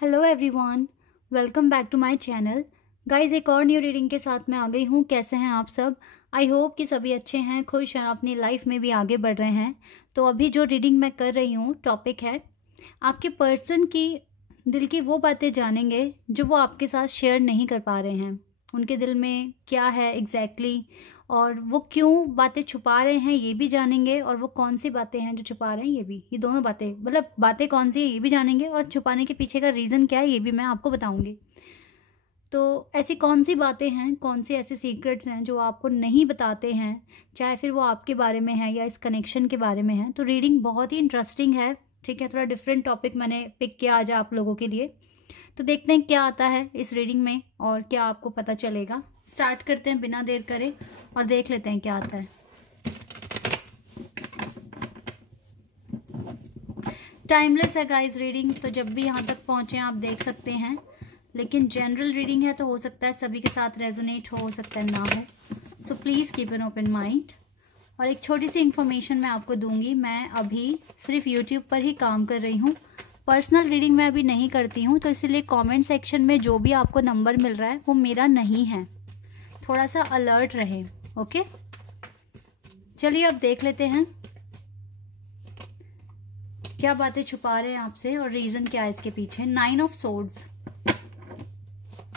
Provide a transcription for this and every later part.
Hello everyone, welcome back to my channel. Guys, एक और new reading के साथ मैं आ गई हूँ। कैसे हैं आप सब? आई होप कि सभी अच्छे हैं, खुश हैं, अपनी लाइफ में भी आगे बढ़ रहे हैं। तो अभी जो रीडिंग मैं कर रही हूँ, टॉपिक है आपके पर्सन की दिल की वो बातें जानेंगे जो वो आपके साथ शेयर नहीं कर पा रहे हैं। उनके दिल में क्या है एग्जैक्टली और वो क्यों बातें छुपा रहे हैं ये भी जानेंगे, और वो कौन सी बातें हैं जो छुपा रहे हैं ये दोनों बातें, मतलब बातें कौन सी है ये भी जानेंगे, और छुपाने के पीछे का रीज़न क्या है ये भी मैं आपको बताऊंगी। तो ऐसी कौन सी बातें हैं, कौन से ऐसे सीक्रेट्स हैं जो आपको नहीं बताते हैं, चाहे फिर वो आपके बारे में है या इस कनेक्शन के बारे में है। तो रीडिंग बहुत ही इंटरेस्टिंग है, ठीक है। थोड़ा डिफरेंट टॉपिक मैंने पिक किया आज आप लोगों के लिए। तो देखते हैं क्या आता है इस रीडिंग में और क्या आपको पता चलेगा। स्टार्ट करते हैं बिना देर करे और देख लेते हैं क्या आता है। टाइमलेस है गाइस रीडिंग, तो जब भी यहाँ तक पहुंचे आप देख सकते हैं। लेकिन जनरल रीडिंग है तो हो सकता है सभी के साथ रेजोनेट हो सकता है ना हो। So please keep an open mind. और एक छोटी सी इन्फॉर्मेशन मैं आपको दूंगी। मैं अभी सिर्फ यूट्यूब पर ही काम कर रही हूँ, पर्सनल रीडिंग मैं अभी नहीं करती हूँ। तो इसलिए कमेंट सेक्शन में जो भी आपको नंबर मिल रहा है वो मेरा नहीं है, थोड़ा सा अलर्ट रहे। ओके, चलिए अब देख लेते हैं क्या बातें छुपा रहे हैं आपसे और रीजन क्या है इसके पीछे। 9 of swords,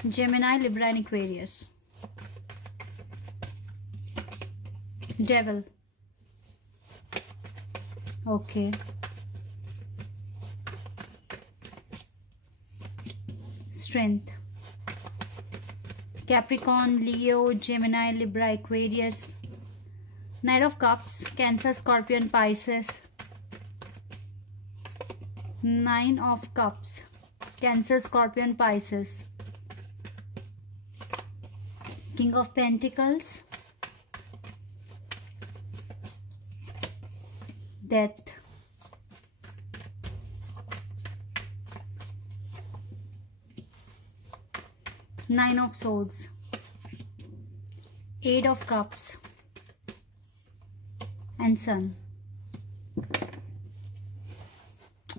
Gemini, Libra and Aquarius, devil, okay, strength, Capricorn, Leo, Gemini, Libra, Aquarius, night of cups, cancer, scorpion, Pisces, 9 of cups, cancer, scorpion, Pisces, king of pentacles, death, Nine of Swords, Eight of Cups and Sun,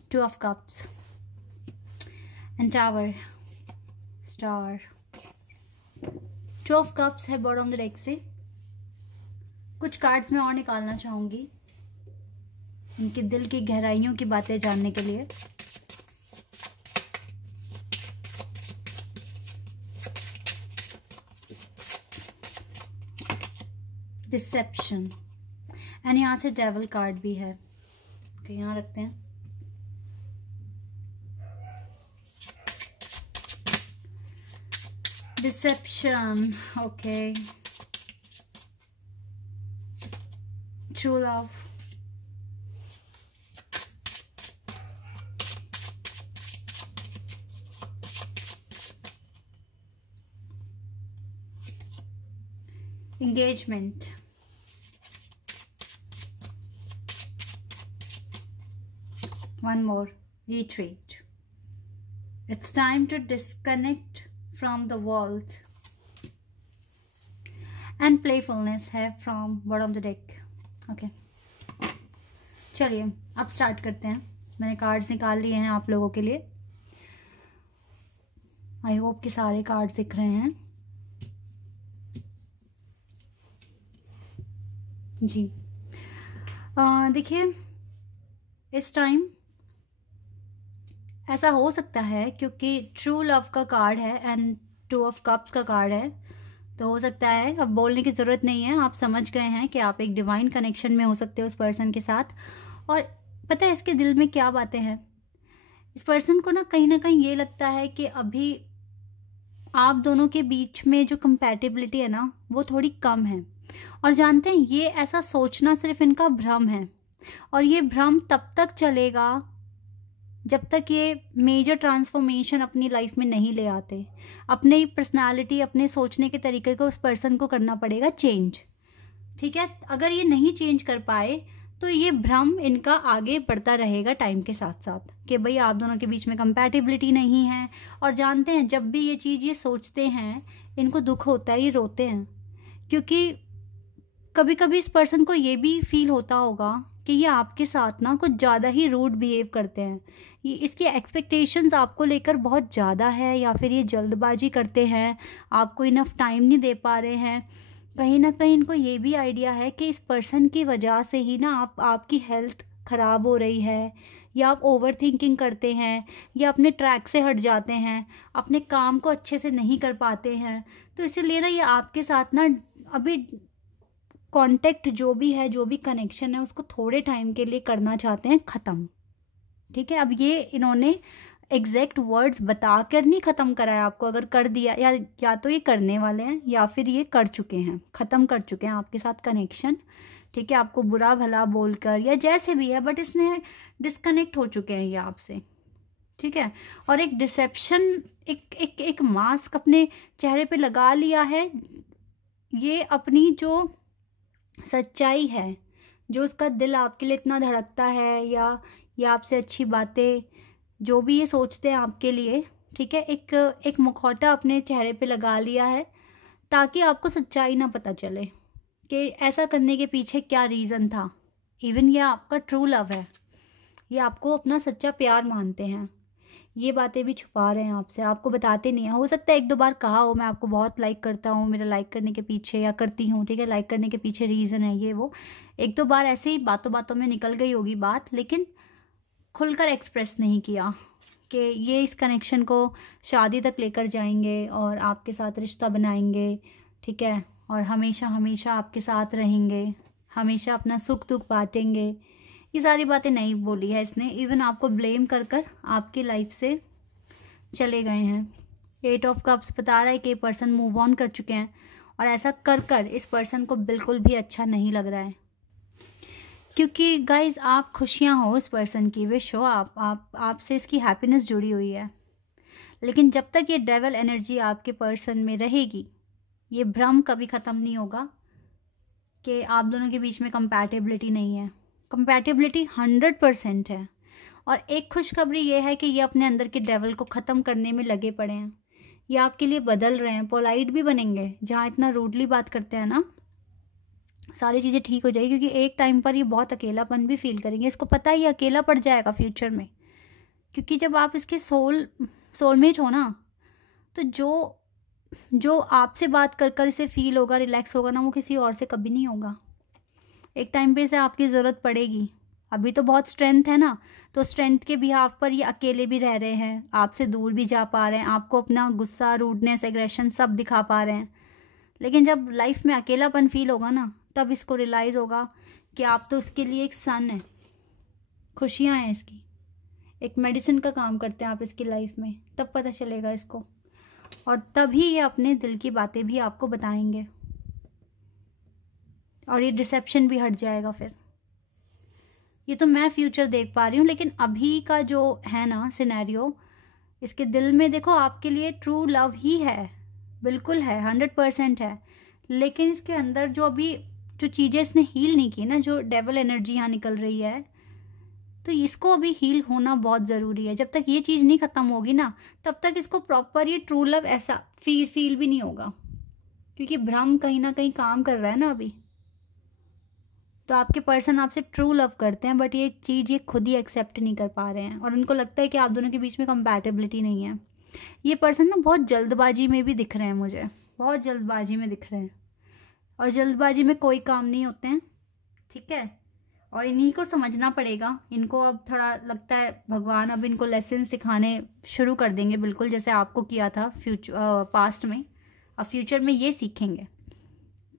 Two of Cups and Tower, Star, Two of Cups है bottom of the deck से। कुछ cards मैं और निकालना चाहूंगी उनके दिल की गहराइयों की बातें जानने के लिए। डिसेप्शन, एंड यहाँ से डेविल कार्ड भी है। ओके, यहाँ रखते हैं। Deception, okay, true love, engagement, one more, retreat. It's time to disconnect from the world, and playfulness है from bottom of the deck. Okay, चलिए अब स्टार्ट करते हैं। मैंने कार्ड्स निकाल लिए हैं आप लोगों के लिए। आई होप कि सारे कार्ड्स दिख रहे हैं जी। देखिए, इस टाइम ऐसा हो सकता है क्योंकि ट्रू लव का कार्ड है एंड 2 ऑफ कप्स का कार्ड है, तो हो सकता है, अब बोलने की ज़रूरत नहीं है, आप समझ गए हैं कि आप एक डिवाइन कनेक्शन में हो सकते हो उस पर्सन के साथ। और पता है इसके दिल में क्या बातें हैं। इस पर्सन को ना कहीं ये लगता है कि अभी आप दोनों के बीच में जो कंपैटिबिलिटी है ना वो थोड़ी कम है। और जानते हैं, ये ऐसा सोचना सिर्फ इनका भ्रम है, और ये भ्रम तब तक चलेगा जब तक ये मेजर ट्रांसफॉर्मेशन अपनी लाइफ में नहीं ले आते। अपनी पर्सनालिटी, अपने सोचने के तरीके को उस पर्सन को करना पड़ेगा चेंज, ठीक है। अगर ये नहीं चेंज कर पाए तो ये भ्रम इनका आगे बढ़ता रहेगा टाइम के साथ साथ कि भाई आप दोनों के बीच में कंपैटिबिलिटी नहीं है। और जानते हैं, जब भी ये चीज़ ये सोचते हैं इनको दुख होता है, ये रोते हैं, क्योंकि कभी कभी इस पर्सन को ये भी फील होता होगा कि ये आपके साथ ना कुछ ज़्यादा ही रूड बिहेव करते हैं। ये इसकी एक्सपेक्टेशंस आपको लेकर बहुत ज़्यादा है, या फिर ये जल्दबाजी करते हैं, आपको इनफ टाइम नहीं दे पा रहे हैं। कहीं ना कहीं इनको ये भी आइडिया है कि इस पर्सन की वजह से ही ना आपकी हेल्थ ख़राब हो रही है, या आप ओवर थिंकिंग करते हैं, या अपने ट्रैक से हट जाते हैं, अपने काम को अच्छे से नहीं कर पाते हैं। तो इसीलिए ना ये आपके साथ ना अभी कांटेक्ट जो भी है, जो भी कनेक्शन है, उसको थोड़े टाइम के लिए करना चाहते हैं ख़त्म। ठीक है, अब ये इन्होंने एग्जैक्ट वर्ड्स बता कर नहीं ख़त्म करा है आपको। अगर कर दिया, या तो ये करने वाले हैं, या फिर ये कर चुके हैं, ख़त्म कर चुके हैं आपके साथ कनेक्शन। ठीक है, आपको बुरा भला बोलकर या जैसे भी है, बट इसने डिस्कनेक्ट हो चुके हैं ये आपसे। ठीक है, और एक डिसेप्शन, एक मास्क अपने चेहरे पे लगा लिया है। ये अपनी जो सच्चाई है, जो उसका दिल आपके लिए इतना धड़कता है, या आपसे अच्छी बातें जो भी ये सोचते हैं आपके लिए, ठीक है, एक मुखौटा अपने चेहरे पे लगा लिया है, ताकि आपको सच्चाई ना पता चले कि ऐसा करने के पीछे क्या रीज़न था। इवन ये आपका ट्रू लव है, ये आपको अपना सच्चा प्यार मानते हैं। ये बातें भी छुपा रहे हैं आपसे, आपको बताते नहीं हैं। हो सकता है एक दो बार कहा हो, मैं आपको बहुत लाइक करता हूँ, मेरा लाइक करने के पीछे, या करती हूँ, ठीक है, लाइक करने के पीछे रीज़न है ये वो। एक दो बार ऐसे ही बातों बातों में निकल गई होगी बात, लेकिन खुलकर एक्सप्रेस नहीं किया कि ये इस कनेक्शन को शादी तक लेकर जाएंगे और आपके साथ रिश्ता बनाएंगे। ठीक है, और हमेशा हमेशा आपके साथ रहेंगे, हमेशा अपना सुख दुख बांटेंगे। ये सारी बातें नहीं बोली है इसने। इवन आपको ब्लेम कर कर आपकी लाइफ से चले गए हैं। 8 ऑफ कप्स बता रहा है कि पर्सन मूव ऑन कर चुके हैं, और ऐसा कर कर इस पर्सन को बिल्कुल भी अच्छा नहीं लग रहा है। क्योंकि गाइज आप खुशियाँ हो इस पर्सन की, विश हो आपसे इसकी हैप्पीनेस जुड़ी हुई है। लेकिन जब तक ये डेविल एनर्जी आपके पर्सन में रहेगी, ये भ्रम कभी ख़त्म नहीं होगा कि आप दोनों के बीच में कंपैटिबिलिटी नहीं है। कंपैटिबिलिटी 100% है। और एक खुशखबरी ये है कि ये अपने अंदर के डेविल को ख़त्म करने में लगे पड़े हैं। ये आपके लिए बदल रहे हैं, पोलाइट भी बनेंगे। जहाँ इतना रूडली बात करते हैं ना, सारी चीज़ें ठीक हो जाएगी। क्योंकि एक टाइम पर ये बहुत अकेलापन भी फील करेंगे। इसको पता ही अकेला पड़ जाएगा फ्यूचर में। क्योंकि जब आप इसके सोलमेट हो ना, तो जो आपसे बात कर कर इसे फील होगा, रिलैक्स होगा ना, वो किसी और से कभी नहीं होगा। एक टाइम पे इसे आपकी ज़रूरत पड़ेगी। अभी तो बहुत स्ट्रेंथ है ना, तो स्ट्रेंथ के बिहाफ पर ये अकेले भी रह रहे हैं, आपसे दूर भी जा पा रहे हैं, आपको अपना गुस्सा, रूडनेस, एग्रेशन सब दिखा पा रहे हैं। लेकिन जब लाइफ में अकेलापन फील होगा ना, तब इसको रियलाइज़ होगा कि आप तो उसके लिए एक सन है, खुशियाँ हैं इसकी, एक मेडिसिन का काम करते हैं आप इसकी लाइफ में। तब पता चलेगा इसको, और तभी ये अपने दिल की बातें भी आपको बताएंगे, और ये डिसेप्शन भी हट जाएगा फिर। ये तो मैं फ्यूचर देख पा रही हूँ, लेकिन अभी का जो है ना सिनेरियो, इसके दिल में देखो आपके लिए ट्रू लव ही है, बिल्कुल है, 100% है। लेकिन इसके अंदर जो अभी जो चीज़ें इसने हील नहीं की ना, जो डेविल एनर्जी यहाँ निकल रही है, तो इसको अभी हील होना बहुत ज़रूरी है। जब तक ये चीज़ नहीं ख़त्म होगी ना, तब तक इसको प्रॉपर ये ट्रू लव ऐसा फील भी नहीं होगा। क्योंकि भ्रम कहीं ना कहीं काम कर रहा है ना अभी। तो आपके पर्सन आपसे ट्रू लव करते हैं, बट ये चीज़ ये खुद ही एक्सेप्ट नहीं कर पा रहे हैं, और उनको लगता है कि आप दोनों के बीच में कंपैटिबिलिटी नहीं है। ये पर्सन ना बहुत जल्दबाजी में भी दिख रहे हैं मुझे, बहुत जल्दबाजी में दिख रहे हैं, और जल्दबाजी में कोई काम नहीं होते हैं। ठीक है, और इन्हीं को समझना पड़ेगा। इनको अब थोड़ा लगता है भगवान अब इनको लेसन सिखाने शुरू कर देंगे, बिल्कुल जैसे आपको किया था पास्ट में। अब फ्यूचर में ये सीखेंगे,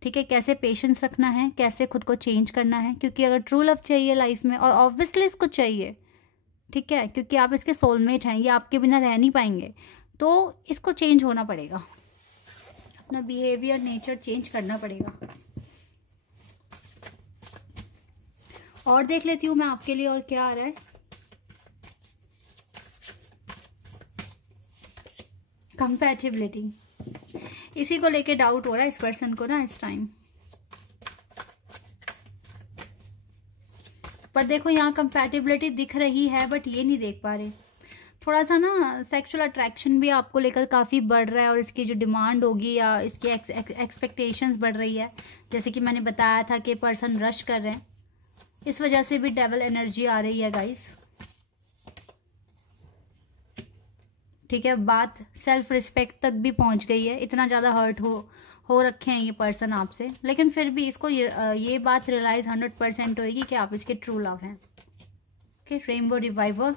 ठीक है, कैसे पेशेंस रखना है, कैसे खुद को चेंज करना है। क्योंकि अगर ट्रू लव चाहिए लाइफ में, और ऑब्वियसली इसको चाहिए, ठीक है, क्योंकि आप इसके सोलमेट हैं, ये आपके बिना रह नहीं पाएंगे, तो इसको चेंज होना पड़ेगा, अपना बिहेवियर, नेचर चेंज करना पड़ेगा। और देख लेती हूँ मैं आपके लिए और क्या आ रहा है। कंपैटिबिलिटी, इसी को लेके डाउट हो रहा है इस पर्सन को ना इस टाइम। पर देखो यहाँ कंपैटिबिलिटी दिख रही है, बट ये नहीं देख पा रहे। थोड़ा सा ना सेक्सुअल अट्रैक्शन भी आपको लेकर काफ़ी बढ़ रहा है, और इसकी जो डिमांड होगी या इसकी एक्सपेक्टेशंस बढ़ रही है। जैसे कि मैंने बताया था कि पर्सन रश कर रहे हैं, इस वजह से भी डेविल एनर्जी आ रही है गाइस। ठीक है, बात सेल्फ रिस्पेक्ट तक भी पहुंच गई है, इतना ज़्यादा हर्ट हो रखे हैं ये पर्सन आपसे, लेकिन फिर भी इसको ये बात रियलाइज 100% होगी कि आप इसके ट्रू लव हैं। Okay, rainbow reviver.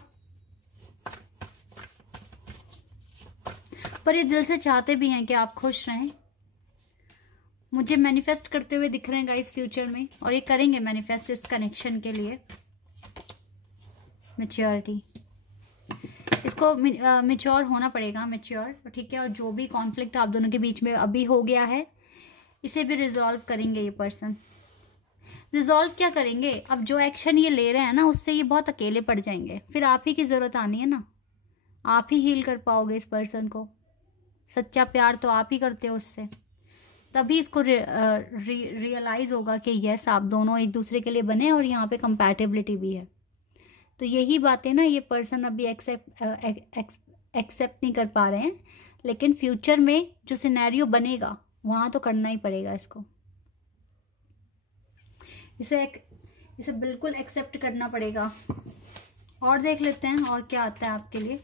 पर ये दिल से चाहते भी हैं कि आप खुश रहें। मुझे मैनिफेस्ट करते हुए दिख रहे हैं गाइस फ्यूचर में, और ये करेंगे मैनिफेस्ट इस कनेक्शन के लिए। मैच्योरिटी, इसको मैच्योर होना पड़ेगा, मैच्योर, ठीक है। और जो भी कॉन्फ्लिक्ट आप दोनों के बीच में अभी हो गया है, इसे भी रिजॉल्व करेंगे ये पर्सन। रिजॉल्व क्या करेंगे, अब जो एक्शन ये ले रहे हैं ना, उससे ये बहुत अकेले पड़ जाएंगे। फिर आप ही की ज़रूरत आनी है ना, आप ही हील कर पाओगे इस पर्सन को। सच्चा प्यार तो आप ही करते हो उससे, तभी इसको रियलाइज़ होगा कि यस, आप दोनों एक दूसरे के लिए बने और यहाँ पे कंपैटिबिलिटी भी है। तो यही बातें ना ये पर्सन अभी एक्सेप्ट नहीं कर पा रहे हैं, लेकिन फ्यूचर में जो सिनेरियो बनेगा वहाँ तो करना ही पड़ेगा इसको। इसे बिल्कुल एक्सेप्ट करना पड़ेगा। और देख लेते हैं और क्या आता है आपके लिए।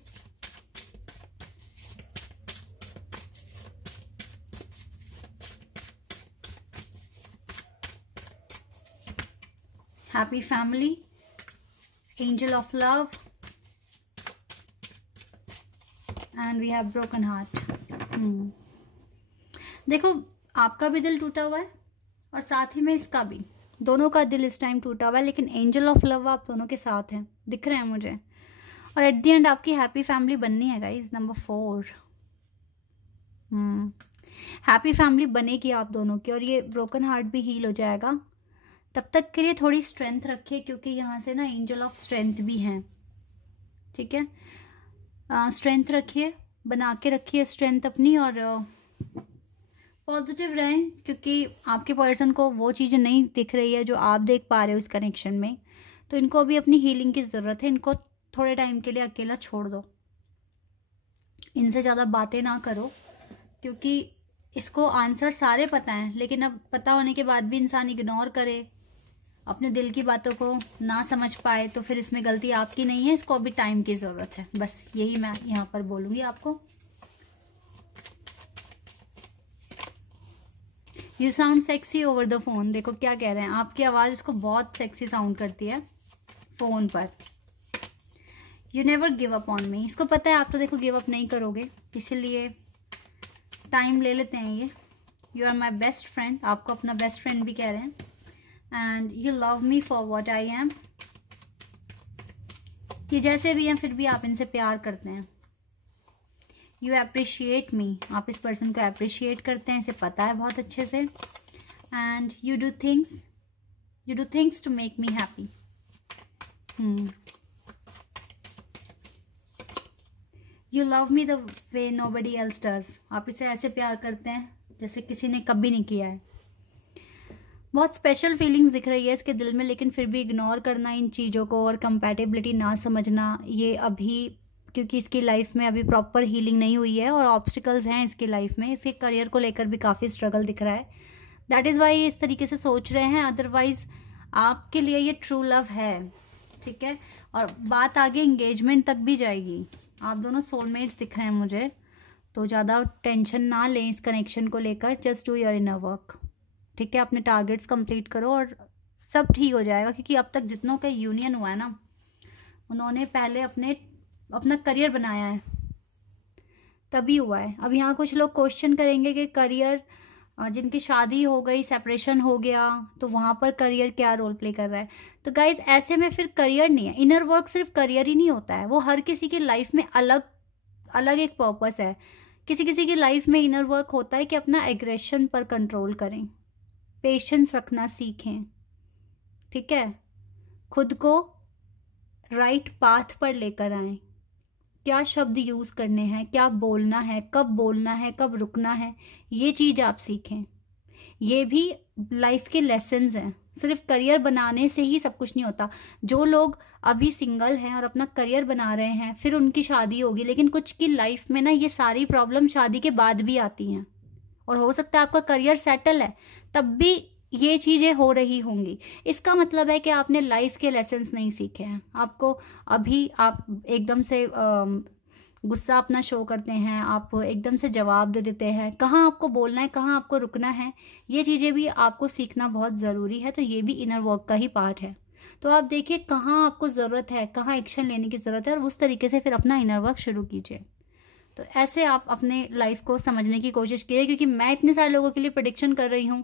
Happy family, angel of love, and we have broken heart. देखो, आपका भी दिल टूटा हुआ है और साथ ही में इसका भी, दोनों का दिल इस टाइम टूटा हुआ है, लेकिन एंजल ऑफ लव आप दोनों के साथ हैं, दिख रहे हैं मुझे। और एट द एंड आपकी हैप्पी फैमिली बननी है गाइस, नंबर 4। हैप्पी फैमिली बनेगी आप दोनों की, और ये ब्रोकन हार्ट भी हील हो जाएगा। तब तक के लिए थोड़ी स्ट्रेंथ रखिए, क्योंकि यहाँ से ना एंजल ऑफ स्ट्रेंथ भी हैं, ठीक है। स्ट्रेंथ रखिए, बना के रखिए स्ट्रेंथ अपनी, और पॉजिटिव रहें, क्योंकि आपके पर्सन को वो चीज़ें नहीं दिख रही है जो आप देख पा रहे हो इस कनेक्शन में। तो इनको अभी अपनी हीलिंग की ज़रूरत है, इनको थोड़े टाइम के लिए अकेला छोड़ दो, इनसे ज़्यादा बातें ना करो, क्योंकि इसको आंसर सारे पता हैं, लेकिन अब पता होने के बाद भी इंसान इग्नोर करे, अपने दिल की बातों को ना समझ पाए, तो फिर इसमें गलती आपकी नहीं है। इसको अभी टाइम की ज़रूरत है, बस यही मैं यहाँ पर बोलूँगी आपको। You sound sexy over the phone. देखो क्या कह रहे हैं, आपकी आवाज़ इसको बहुत सेक्सी साउंड करती है फ़ोन पर। You never give up on me, इसको पता है आप तो देखो गिव अप नहीं करोगे, इसीलिए टाइम ले लेते हैं ये। You are my best friend, आपको अपना बेस्ट फ्रेंड भी कह रहे हैं। And you love me for what I am, ये जैसे भी हैं फिर भी आप इनसे प्यार करते हैं। यू अप्रिशिएट मी, आप इस पर्सन को अप्रिशिएट करते हैं, इसे पता है बहुत अच्छे से। And you do things to make me happy. You love me the way nobody else does, आप इसे ऐसे प्यार करते हैं जैसे किसी ने कभी नहीं किया है। बहुत स्पेशल फीलिंग्स दिख रही है इसके दिल में, लेकिन फिर भी इग्नोर करना इन चीज़ों को और कंपैटिबिलिटी ना समझना, ये अभी क्योंकि इसकी लाइफ में अभी प्रॉपर हीलिंग नहीं हुई है और ऑब्स्टिकल्स हैं इसकी लाइफ में। इसके करियर को लेकर भी काफ़ी स्ट्रगल दिख रहा है, दैट इज़ वाई इस तरीके से सोच रहे हैं। अदरवाइज आपके लिए ये ट्रू लव है, ठीक है। और बात आगे एंगेजमेंट तक भी जाएगी, आप दोनों सोलमेट्स दिख रहे हैं मुझे, तो ज़्यादा टेंशन ना लें इस कनेक्शन को लेकर। Just do your inner work, ठीक है। अपने टारगेट्स कंप्लीट करो और सब ठीक हो जाएगा, क्योंकि अब तक जितनों का यूनियन हुआ है ना, उन्होंने पहले अपना करियर बनाया है, तभी हुआ है। अब यहाँ कुछ लोग क्वेश्चन करेंगे कि करियर, जिनकी शादी हो गई, सेपरेशन हो गया, तो वहाँ पर करियर क्या रोल प्ले कर रहा है। तो गाइज ऐसे में फिर करियर नहीं है, इनर वर्क सिर्फ करियर ही नहीं होता है, वो हर किसी की लाइफ में अलग अलग एक पर्पस है। किसी किसी की लाइफ में इनर वर्क होता है कि अपना एग्रेशन पर कंट्रोल करें, पेशेंस रखना सीखें, ठीक है। खुद को राइट पाथ पर लेकर आएं, क्या शब्द यूज़ करने हैं, क्या बोलना है, कब रुकना है, ये चीज़ आप सीखें। ये भी लाइफ के लेसन्स हैं, सिर्फ करियर बनाने से ही सब कुछ नहीं होता। जो लोग अभी सिंगल हैं और अपना करियर बना रहे हैं, फिर उनकी शादी होगी, लेकिन कुछ की लाइफ में ना ये सारी प्रॉब्लम शादी के बाद भी आती हैं, और हो सकता है आपका करियर सेटल है, तब भी ये चीज़ें हो रही होंगी। इसका मतलब है कि आपने लाइफ के लेसन्स नहीं सीखे हैं। आपको अभी आप एकदम से गुस्सा अपना शो करते हैं, आप एकदम से जवाब दे देते हैं, कहाँ आपको बोलना है, कहाँ आपको रुकना है, ये चीज़ें भी आपको सीखना बहुत ज़रूरी है। तो ये भी इनर वर्क का ही पार्ट है। तो आप देखिए कहाँ आपको ज़रूरत है, कहाँ एक्शन लेने की ज़रूरत है, और उस तरीके से फिर अपना इनर वर्क शुरू कीजिए। तो ऐसे आप अपने लाइफ को समझने की कोशिश कीजिए, क्योंकि मैं इतने सारे लोगों के लिए प्रेडिक्शन कर रही हूँ।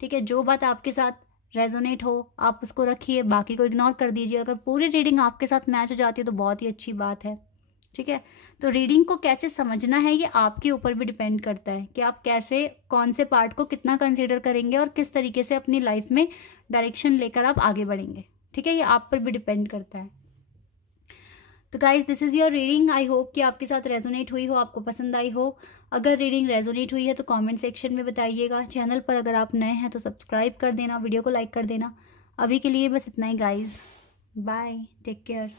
ठीक है, जो बात आपके साथ रेजोनेट हो आप उसको रखिए, बाकी को इग्नोर कर दीजिए। अगर पूरी रीडिंग आपके साथ मैच हो जाती है तो बहुत ही अच्छी बात है। ठीक है, तो रीडिंग को कैसे समझना है ये आपके ऊपर भी डिपेंड करता है कि आप कैसे, कौन से पार्ट को कितना कंसीडर करेंगे और किस तरीके से अपनी लाइफ में डायरेक्शन लेकर आप आगे बढ़ेंगे। ठीक है, ये आप पर भी डिपेंड करता है। तो guys this is your reading. I hope कि आपके साथ रेजोनेट हुई हो, आपको पसंद आई हो। अगर रीडिंग रेजोनेट हुई है तो कमेंट सेक्शन में बताइएगा। चैनल पर अगर आप नए हैं तो सब्सक्राइब कर देना, वीडियो को लाइक कर देना। अभी के लिए बस इतना ही गाइज, बाय, टेक केयर।